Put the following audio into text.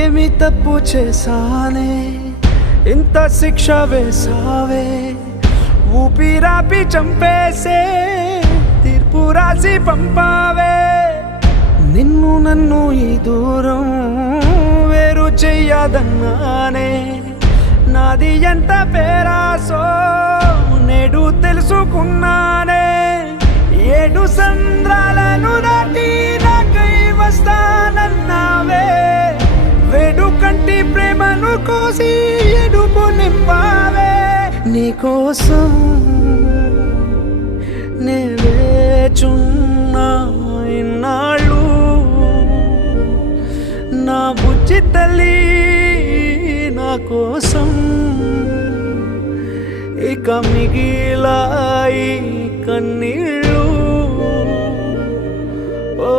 ఏమి తప్పు చేశానే ఇంత శిక్ష వేసావే ఊపిరాపి చంపేసే తీర్పు రాసి పంపావే నిన్ను నన్ను ఈ దూరం వేరు చెయ్యదన్నానే నాది ఎంత పేరాసో నేడు తెలుసుకున్నానే 7 సంద్రాలను దాటి నాకై వస్తానన్నావే వేడుకంటి ప్రేమను కోసి ఎడుపు నింపావే నీకోసం నే వేచున్నా ఇన్నాళ్ళు నా బుజ్జి తల్లి నా కోసం ఇక మిగిలాయి కన్నీళ్ళు ఓ